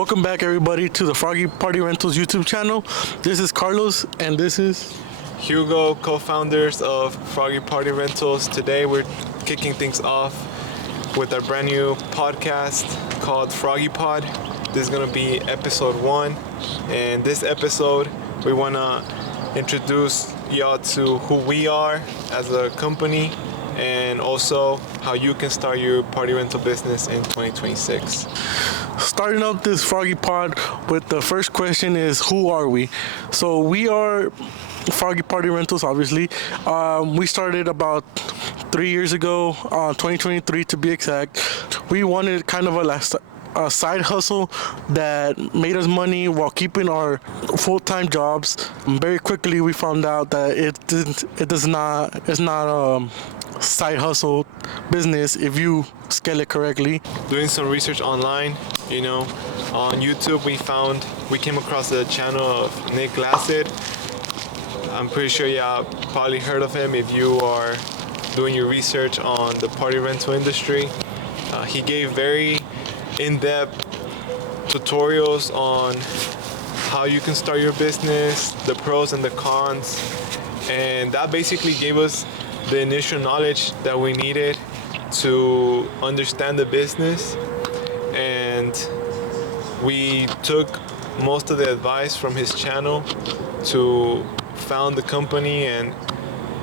Welcome back, everybody, to the Froggy Party Rentals YouTube channel. This is Carlos, and this is Hugo, co-founders of Froggy Party Rentals. Today we're kicking things off with our brand new podcast called Froggy Pod. This is going to be episode 1, and this episode we want to introduce y'all to who we are as a company and also how you can start your party rental business in 2026. starting out this Froggy Pod with the first question is, who are we? So we are Froggy Party Rentals, obviously. We started about 3 years ago, 2023 to be exact. We wanted kind of a side hustle that made us money while keeping our full-time jobs. Very quickly we found out that it's not a side hustle business if you scale it correctly. Doing some research online, on YouTube we came across the channel of Nick Lassett. I'm pretty sure y'all probably heard of him if you are doing your research on the party rental industry. He gave very in-depth tutorials on how you can start your business, the pros and the cons, and that basically gave us the initial knowledge that we needed to understand the business. And we took most of the advice from his channel to found the company and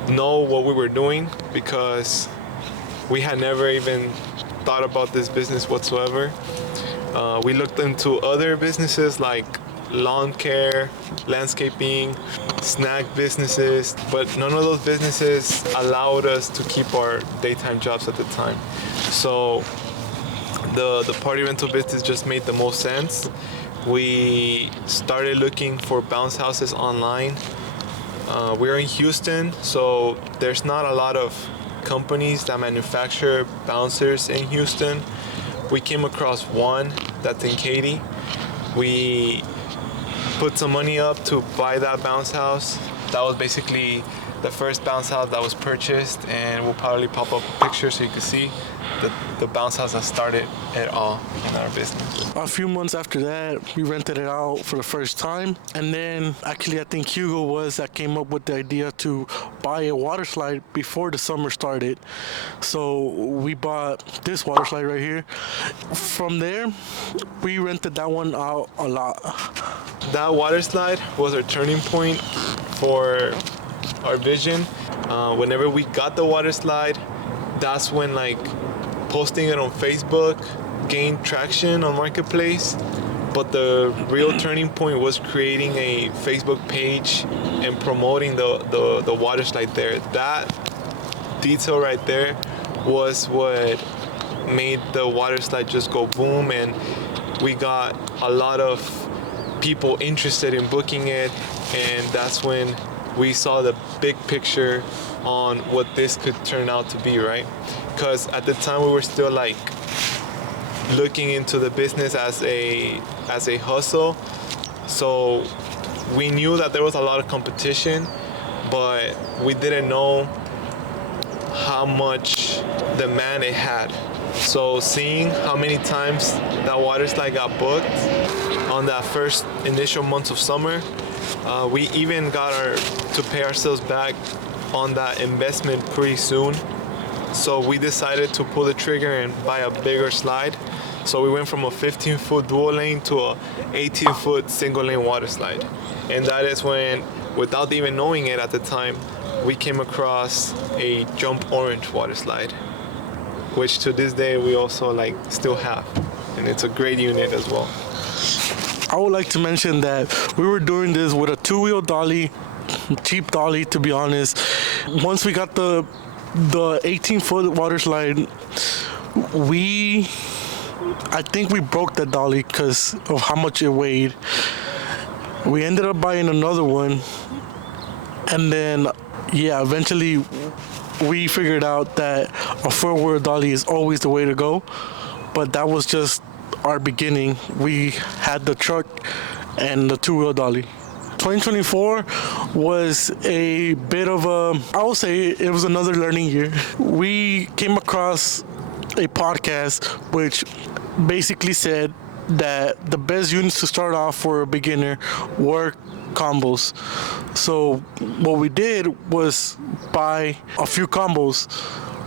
know what we were doing, because we had never even thought about this business whatsoever. We looked into other businesses like lawn care, landscaping, snack businesses, but none of those businesses allowed us to keep our daytime jobs at the time. So the party rental business just made the most sense. We started looking for bounce houses online. We're in Houston, so there's not a lot of companies that manufacture bouncers in Houston. We came across one that's in Katy. We put some money up to buy that bounce house. That was basically the first bounce house that was purchased, and we'll probably pop up a picture so you can see the bounce house that started it all in our business. A few months after that, we rented it out for the first time, and then actually I think Hugo that came up with the idea to buy a water slide before the summer started. So we bought this water slide right here. From there, we rented that one out a lot. That water slide was our turning point for our vision. Whenever we got the water slide, that's when posting it on Facebook gained traction on Marketplace. But the real turning point was creating a Facebook page and promoting the water slide there. That detail right there was what made the water slide just go boom, and we got a lot of people interested in booking it, and that's when we saw the big picture on what this could turn out to be, right? Because at the time we were still looking into the business as a hustle. So we knew that there was a lot of competition, but we didn't know how much demand it had. So seeing how many times that water slide got booked on that first initial months of summer, we even got to pay ourselves back on that investment pretty soon. So we decided to pull the trigger and buy a bigger slide. So we went from a 15-foot dual lane to a 18-foot single lane water slide. And that is when, without even knowing it at the time, we came across a jump orange water slide, which to this day we also still have. And it's a great unit as well. I would like to mention that we were doing this with a 2-wheel dolly, cheap dolly to be honest. Once we got the 18-foot water slide, I think we broke the dolly because of how much it weighed. We ended up buying another one, and then eventually we figured out that a 4-wheel dolly is always the way to go. But that was just our beginning. We had the truck and the 2-wheel dolly. 2024 was a bit of I will say it was another learning year. We came across a podcast which basically said that the best units to start off for a beginner were combos. So what we did was buy a few combos.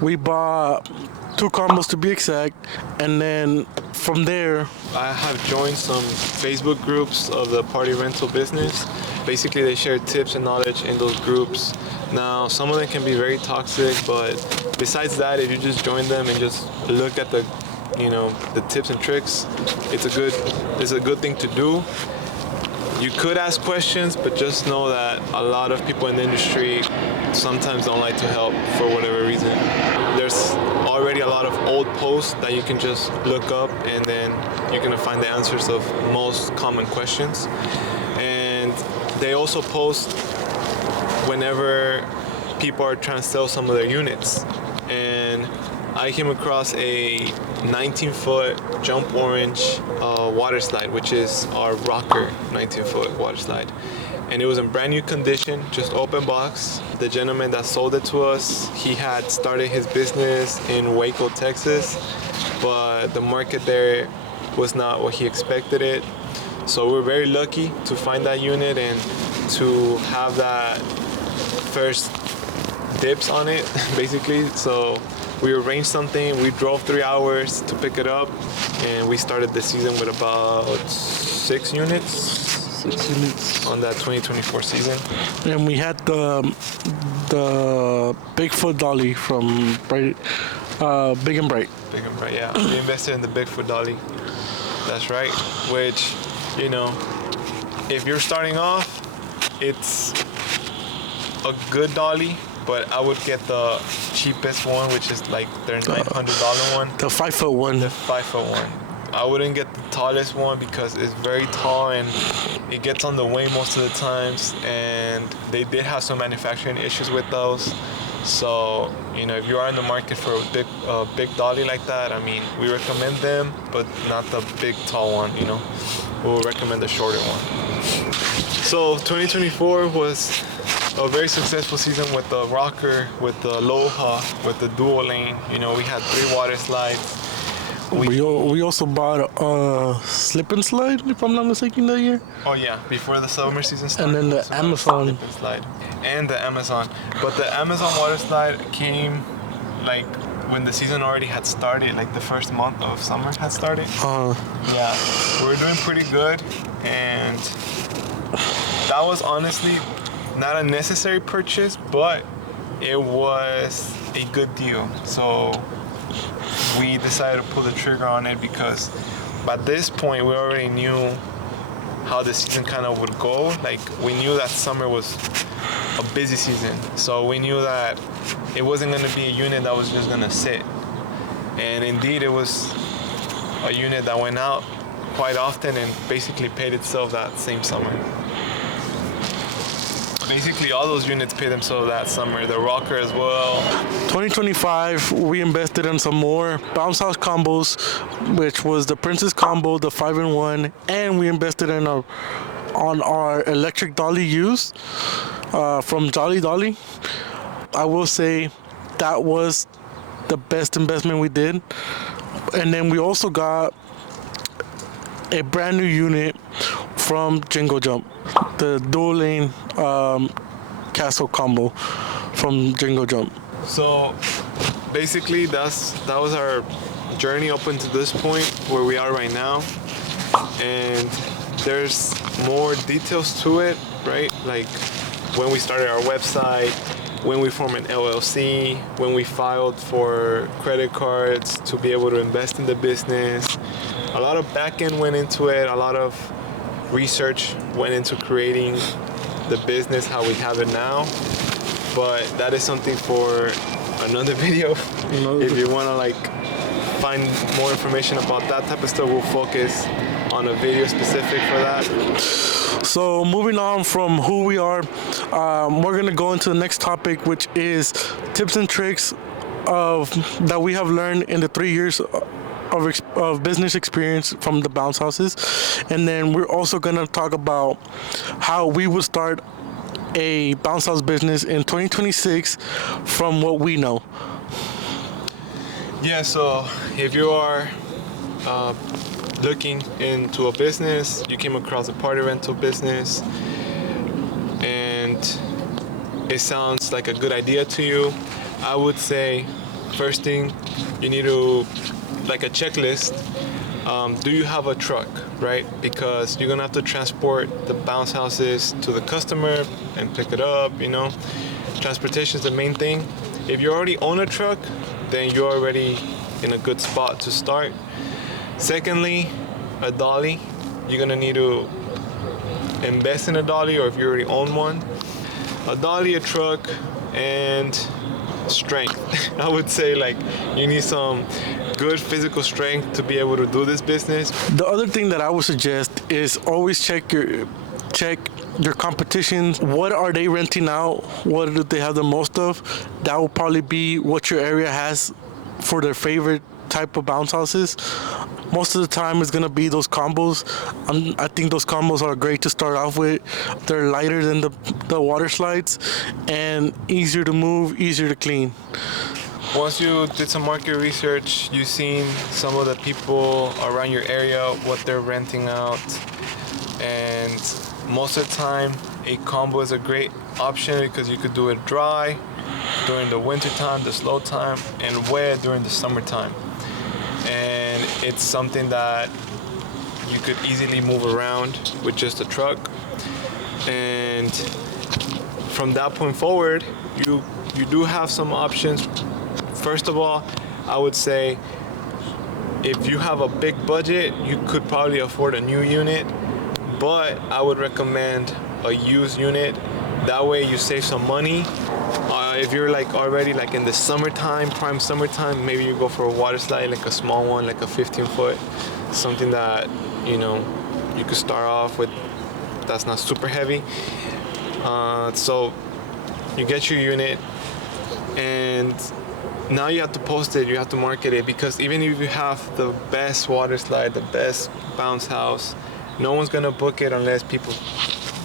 We bought 2 combos to be exact, and then from there, I have joined some Facebook groups of the party rental business. Basically, they share tips and knowledge in those groups. Now, some of them can be very toxic, but besides that, if you just join them and just look at the, the tips and tricks, it's a good thing to do. You could ask questions, but just know that a lot of people in the industry sometimes don't like to help for whatever reason. There's already a lot of old posts that you can just look up, and then you're gonna find the answers of most common questions. And they also post whenever people are trying to sell some of their units. And I came across a 19-foot jump orange water slide, which is our rocker 19-foot water slide. And it was in brand new condition, just open box. The gentleman that sold it to us, he had started his business in Waco, Texas, but the market there was not what he expected it. So we're very lucky to find that unit and to have that first dips on it, basically. So we arranged something, we drove 3 hours to pick it up, and we started the season with about 6 units. 6 units On that 2024 season. And we had the Bigfoot dolly from Big and Bright. Big and Bright, yeah. We invested in the Bigfoot dolly. That's right. Which, if you're starting off, it's a good dolly, but I would get the cheapest one, which is like their $900 one. The 5-foot one. The 5-foot one. I wouldn't get the tallest one because it's very tall and it gets on the wing most of the times, and they did have some manufacturing issues with those. So, if you are in the market for a big dolly like that, we recommend them, but not the big tall one, We'll recommend the shorter one. So 2024 was a very successful season with the rocker, with the Aloha, with the dual lane. We had 3 water slides. We also bought a slip and slide, if I'm not mistaken, that year. Oh yeah, before the summer season started. And then the Amazon slip and slide. And the Amazon. But the Amazon water slide came like when the season already had started, like the first month of summer had started. Yeah, we were doing pretty good, and that was honestly not a necessary purchase, but it was a good deal. So we decided to pull the trigger on it because by this point we already knew how the season kind of would go. Like, we knew that summer was a busy season, so we knew that it wasn't going to be a unit that was just going to sit. And indeed, it was a unit that went out quite often and basically paid itself that same summer. Basically, all those units paid themselves that summer. The rocker as well. 2025, we invested in some more bounce house combos, which was the Princess combo, the 5-in-1, and we invested in on our electric dolly used from Jolly Dolly. I will say that was the best investment we did. And then we also got a brand new unit from Jingle Jump, the dual lane castle combo from Jingle Jump. So basically that was our journey up until this point where we are right now, and there's more details to it, right? Like when we started our website, when we formed an LLC, when we filed for credit cards to be able to invest in the business. A lot of back end went into it, a lot of research went into creating the business how we have it now. But that is something for another video. If you want to find more information about that type of stuff, we'll focus on a video specific for that. So moving on from who we are, we're gonna go into the next topic, which is tips and tricks that we have learned in the 3 years of business experience from the bounce houses. And then we're also gonna talk about how we would start a bounce house business in 2026 from what we know. Yeah, so if you are looking into a business, you came across a party rental business, and it sounds like a good idea to you, I would say first thing you need to, like a checklist, do you have a truck, right? Because you're gonna have to transport the bounce houses to the customer and pick it up, Transportation is the main thing. If you already own a truck, then you're already in a good spot to start. Secondly, a dolly. You're gonna need to invest in a dolly, or if you already own one. A dolly, a truck, and strength. I would say you need some good physical strength to be able to do this business. The other thing that I would suggest is always check your competition. What are they renting out? What do they have the most of? That will probably be what your area has for their favorite type of bounce houses. Most of the time it's gonna be those combos. I think those combos are great to start off with. They're lighter than the water slides and easier to move, easier to clean. Once you did some market research, you've seen some of the people around your area, what they're renting out, and most of the time a combo is a great option because you could do it dry during the winter time, the slow time, and wet during the summertime. And it's something that you could easily move around with just a truck. And from that point forward, you do have some options. First of all, I would say if you have a big budget, you could probably afford a new unit, but I would recommend a used unit. That way you save some money. If you're already in the summertime, prime summertime, maybe you go for a water slide, like a small one, like a 15-foot, something that you could start off with that's not super heavy. So you get your unit, and now you have to post it, you have to market it, because even if you have the best water slide, the best bounce house, no one's gonna book it unless people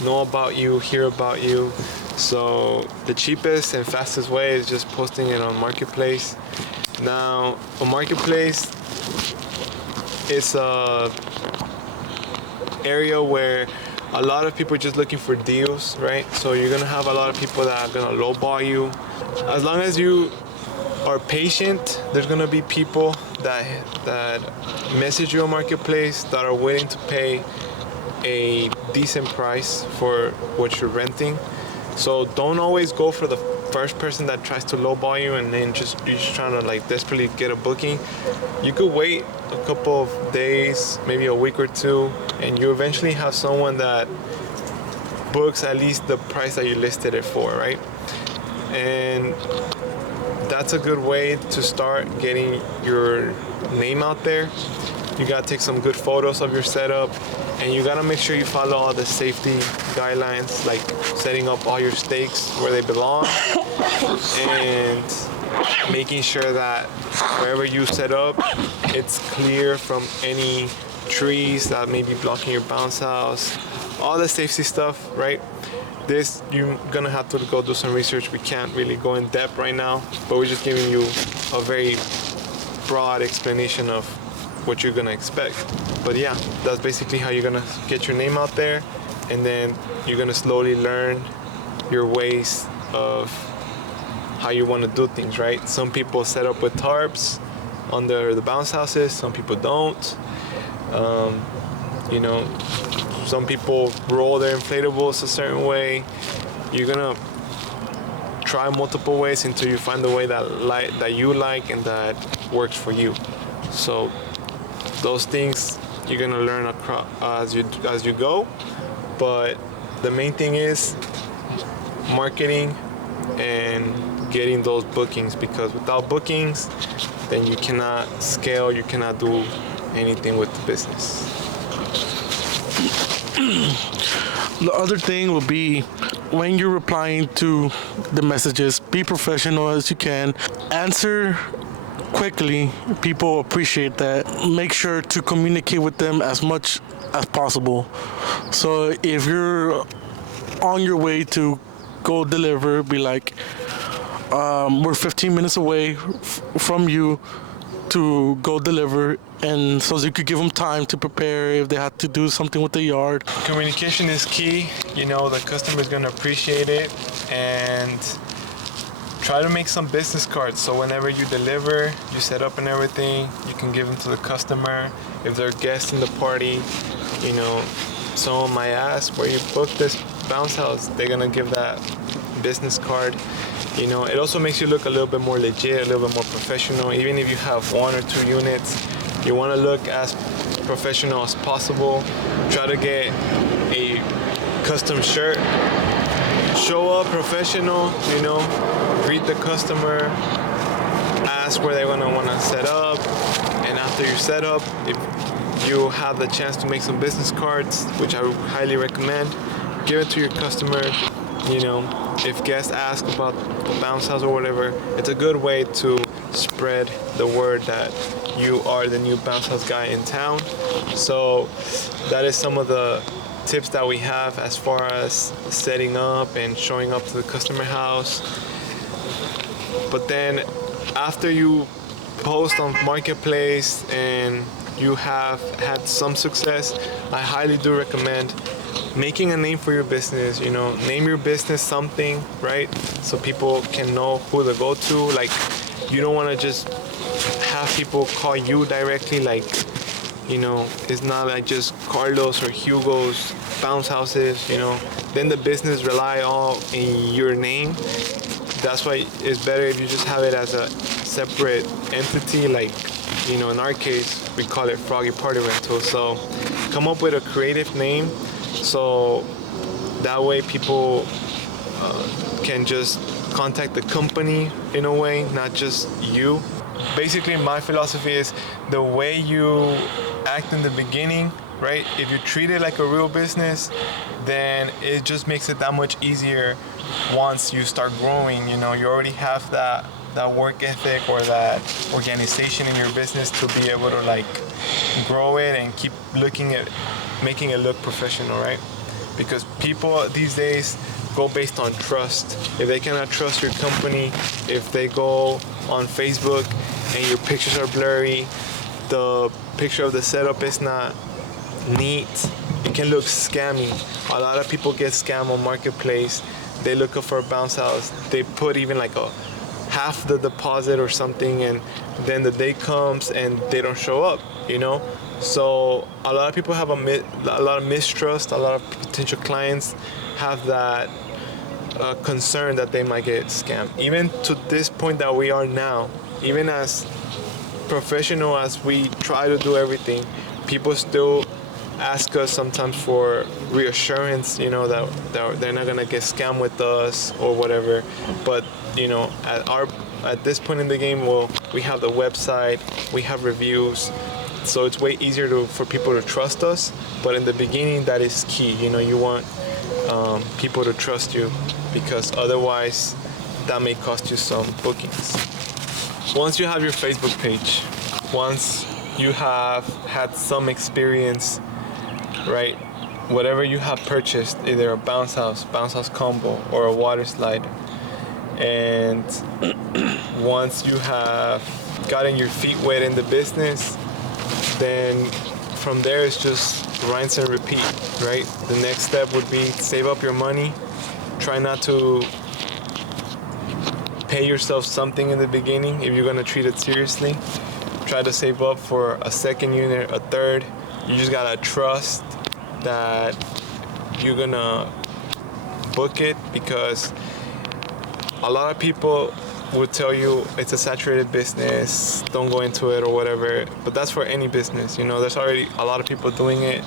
know about you, hear about you. So the cheapest and fastest way is just posting it on Marketplace. Now, a Marketplace is a area where a lot of people are just looking for deals, right? So you're gonna have a lot of people that are gonna lowball you. As long as you are patient, there's gonna be people that message you on Marketplace that are willing to pay a decent price for what you're renting. So don't always go for the first person that tries to lowball you and then you're just trying to desperately get a booking. You could wait a couple of days, maybe a week or two, and you eventually have someone that books at least the price that you listed it for, right? And that's a good way to start getting your name out there. You gotta take some good photos of your setup, and you gotta make sure you follow all the safety guidelines, like setting up all your stakes where they belong, and making sure that wherever you set up, it's clear from any trees that may be blocking your bounce house, all the safety stuff, right? This, you're gonna have to go do some research. We can't really go in depth right now, but we're just giving you a very broad explanation of what you're gonna expect. But yeah, that's basically how you're gonna get your name out there, and then you're gonna slowly learn your ways of how you want to do things, right? Some people set up with tarps under the bounce houses, some people don't. Some people roll their inflatables a certain way. You're gonna try multiple ways until you find the way that you like and that works for you. So those things you're gonna learn as you go, but the main thing is marketing and getting those bookings, because without bookings, then you cannot scale, you cannot do anything with the business. The other thing will be, when you're replying to the messages, be professional as you can. Answer quickly. People appreciate that. Make sure to communicate with them as much as possible. So if you're on your way to go deliver, be like, we're 15 minutes away from you. to go deliver, and so you could give them time to prepare if they had to do something with the yard. Communication is key. You know, the customer is gonna appreciate it, and try to make some business cards. So whenever you deliver, you set up and everything, you can give them to the customer. If they're guests in the party, you know, someone might ask where you booked this bounce house. They're gonna give that business card. You know, it also makes you look a little bit more legit, a little bit more professional. Even if you have 1 or 2 units, you want to look as professional as possible. Try to get a custom shirt. Show up professional, you know, greet the customer, ask where they're gonna wanna set up, and after you set up, if you have the chance to make some business cards, which I would highly recommend, give it to your customer. You know, if guests ask about the bounce house or whatever, it's a good way to spread the word that you are the new bounce house guy in town. So that is some of the tips that we have as far as setting up and showing up to the customer house. But then after you post on Marketplace and you have had some success, I highly do recommend making a name for your business. You know, name your business something, right? So people can know who to go to. Like, you don't want to just have people call you directly. Like, you know, it's not like just Carlos or Hugo's bounce houses, you know. Then the business rely all in your name. That's why it's better if you just have it as a separate entity. Like, you know, in our case, we call it Froggy Party Rental. So come up with a creative name, so that way people can just contact the company in a way, not just you. Basically, my philosophy is the way you act in the beginning, right? If you treat it like a real business, then it just makes it that much easier once you start growing. You know, you already have that work ethic or that organization in your business to be able to like grow it and keep looking at making it look professional, right? Because people these days go based on trust. If they cannot trust your company, if they go on Facebook and your pictures are blurry, the picture of the setup is not neat, it can look scammy. A lot of people get scammed on Marketplace. They look up for a bounce house. They put even like a half the deposit or something, and then the day comes and they don't show up, you know? So a lot of people have a lot of mistrust. A lot of potential clients have that concern that they might get scammed. Even to this point that we are now, even as professional as we try to do everything, people still ask us sometimes for reassurance, you know, that they're not gonna get scammed with us or whatever. But you know, at this point in the game, well, we have the website, we have reviews, so it's way easier for people to trust us. But in the beginning, that is key. You know, you want people to trust you, because otherwise that may cost you some bookings. Once you have your Facebook page, once you have had some experience, right, whatever you have purchased, either a bounce house combo, or a water slide, and once you have gotten your feet wet in the business, then from there it's just rinse and repeat, right? The next step would be save up your money. Try not to pay yourself something in the beginning if you're gonna treat it seriously. Try to save up for a second unit, a third. You just gotta trust that you're gonna book it, because a lot of people would tell you it's a saturated business, don't go into it or whatever. But that's for any business, you know. There's already a lot of people doing it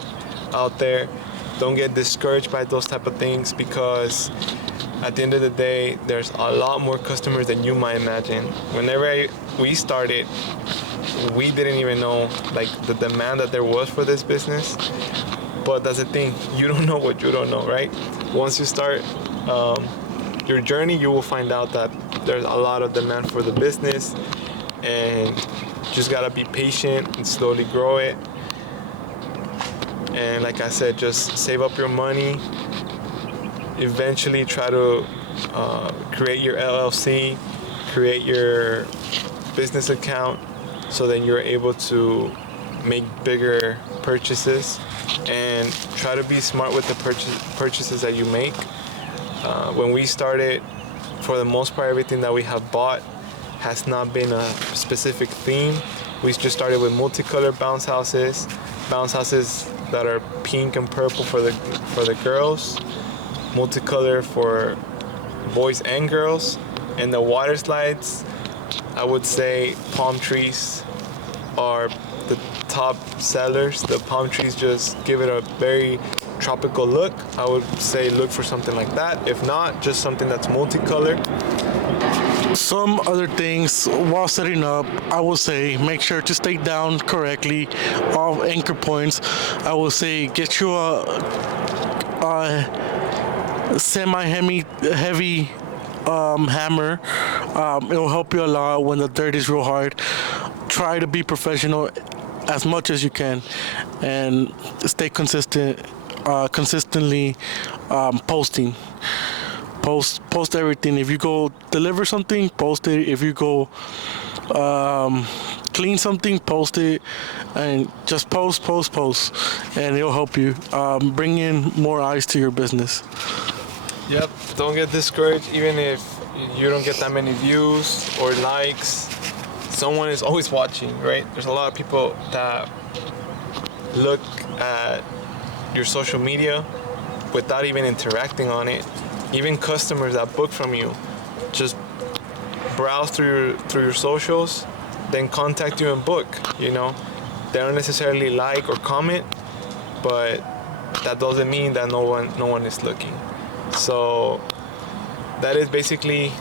out there. Don't get discouraged by those type of things, because at the end of the day, there's a lot more customers than you might imagine. Whenever we started, we didn't even know like the demand that there was for this business. But that's the thing, you don't know what you don't know, right? Once you start your journey, you will find out that there's a lot of demand for the business, and just gotta be patient and slowly grow it. And like I said, just save up your money. Eventually try to create your LLC, create your business account, so then you're able to make bigger purchases and try to be smart with the purchases that you make. When we started, for the most part, everything that we have bought has not been a specific theme. We just started with multicolored bounce houses that are pink and purple for the girls, multicolor for boys and girls, and the water slides. I would say palm trees are the top sellers. The palm trees just give it a very tropical look. I would say look for something like that. If not, just something that's multicolored. Some other things while setting up, I will say make sure to stay down correctly, all anchor points. I will say get you a semi-heavy hammer. It'll help you a lot when the dirt is real hard. Try to be professional as much as you can, and stay consistently posting. Post everything. If you go deliver something, post it. If you go clean something, post it, and just post, and it'll help you bring in more eyes to your business. Yep. Don't get discouraged, even if you don't get that many views or likes. Someone is always watching, right? There's a lot of people that look at your social media without even interacting on it. Even customers that book from you just browse through your socials, then contact you and book. They don't necessarily like or comment, but that doesn't mean that no one is looking. So that is basically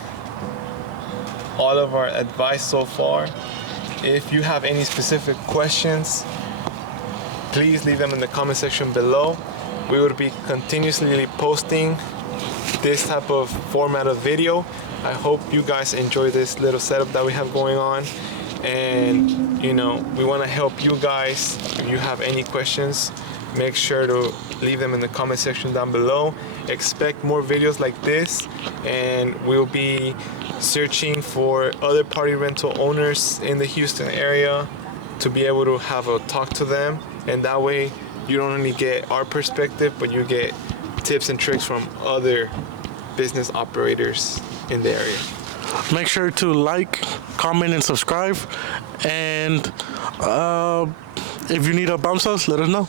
all of our advice so far. If you have any specific questions, please leave them in the comment section below. We will be continuously posting this type of format of video. I hope you guys enjoy this little setup that we have going on, and we want to help you guys. If you have any questions, make sure to leave them in the comment section down below. Expect more videos like this, and we'll be searching for other party rental owners in the Houston area to be able to have a talk to them, and that way you don't only get our perspective, but you get tips and tricks from other business operators in the area. Make sure to like, comment, and subscribe. And if you need a bounce house, let us know.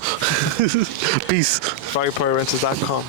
Peace. FroggyPartyRentals.com.